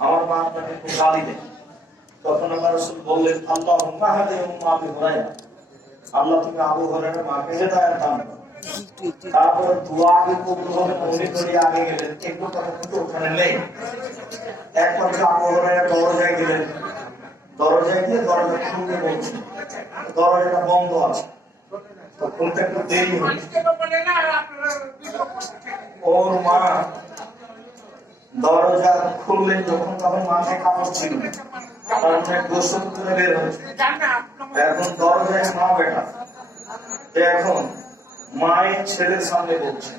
আমার মা আপনাকে খুব গালি দেয়। তখন আমার রসুল বললেন আল্লাহ হুরায়রা। আল্লাহ তুমি আবু হুরায়রা মাকে হেদায়েত দান দরজায় দরজা দরজাটা বন্ধ আছে। একটু দেরি ওর মা দরজা খুললেন যখন তখন মাথায় কাপড় ছিল। এখন দরজায় মা বেটা। এখন মায়ের ছেলের সামনে বলছে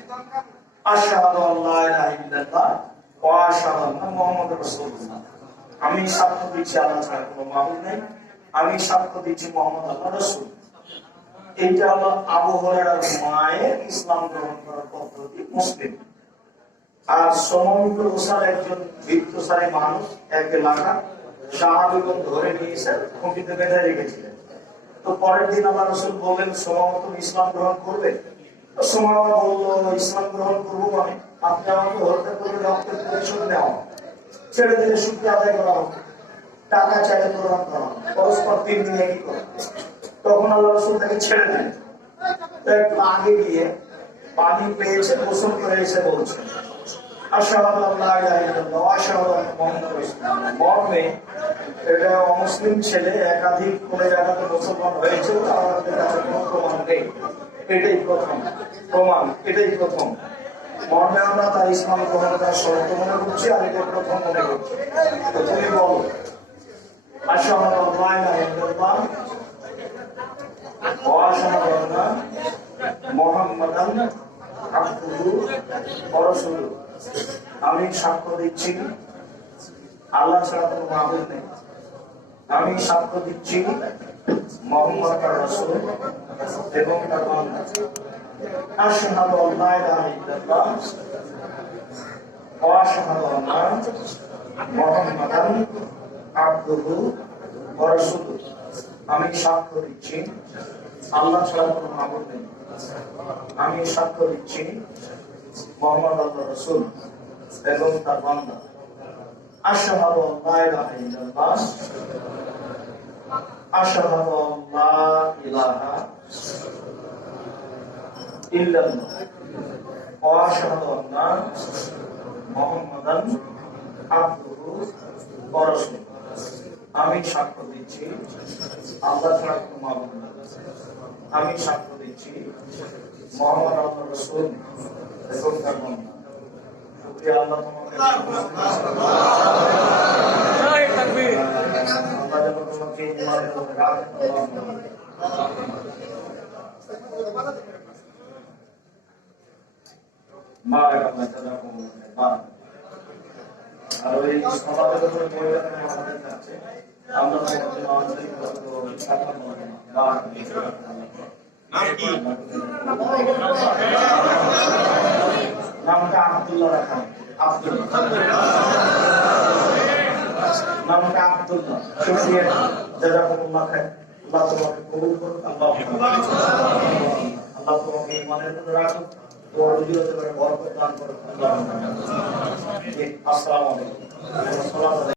আমি সাক্ষ্য দিচ্ছি আল্লাহ ছাড়া কোনো নেই। আমি সাক্ষ্য দিচ্ছি মোহাম্মদ আল্লাহ রাসূল। এইটা হলো আবু হুরায়রার মায়ের ইসলাম গ্রহণ করার পদ্ধতি মুসলিম। আর সমন্বিত ওসার একজন বৃত্তশালী মানুষ, এক এলাকা সাহাবিগণ ধরে নিয়েছে, খুঁটিতে বেঁধে রেখেছিলেন। তো পরের দিন আল্লাহ রসুল বললেন সমামত ইসলাম গ্রহণ করবে? তো সোমামা বলল, ইসলাম গ্রহণ করব মানে? আপনি আমাকে হত্যা করে রক্তের প্রতিশোধ নেওয়া ছেড়ে দিলে সুখী আদায় করা হোক টাকা চাইলে প্রদান করা পরস্পর তিন দিন একই করে। তখন আল্লাহ রসুল তাকে ছেড়ে দেন। তো একটু আগে গিয়ে পানি পেয়েছে, গোসল করে এসে বলছে এটা ছেলে একাধিক জায়গাতে মুসলমান হয়েছে আমাদের নেই। এটাই প্রথম। প্রমাণ, এটাই প্রথম। আমরা তার ইসলাম গ্রহণ করার মনে করছি আর এটা প্রথম মনে করছি। তুমি বলো মুহাম্মাদান আবদুহু ওয়া রাসূলুহু। আমি সাক্ষ্য দিচ্ছি আল্লাহ ছাড়া কোনো নেই। আমি সাক্ষ্য দিচ্ছি মোহাম্মদ তার রাসূল এবং তার আমি সাক্ষ্য দিচ্ছি, আল্লাহ ছাড়া কোনো নেই। আমি সাক্ষ্য দিচ্ছি মোহাম্মদ আল্লাহ রসুল এবং তার বান্দা। আমি সাক্ষ্য দিচ্ছি, আল্লাহ ছাড়া আমি সাক্ষ্য দিচ্ছি, মোহাম্মদ আল্লাহ রসুল এবং তার আল্লাহ তোমাকে আর ওই সমাজের উপরে পরিবর্তন আমাদের কাছে আমরা তোমাদের আন্তরিক নাম কি আব্দুল্লাহ রাখা। আব্দুল্লাহ। নামটা আব্দুল্লাহ। শুকরিয়া জাযাকুমুল্লাহ খাইর আল্লাহ তোমাকে কবুল করুন আল্লাহ আল্লাহ তোমাকে ইমানের উপরে রাখুন তোমার রুজিরতে করে বরকত দান করুন আল্লাহ আসসালামু আলাইকুম।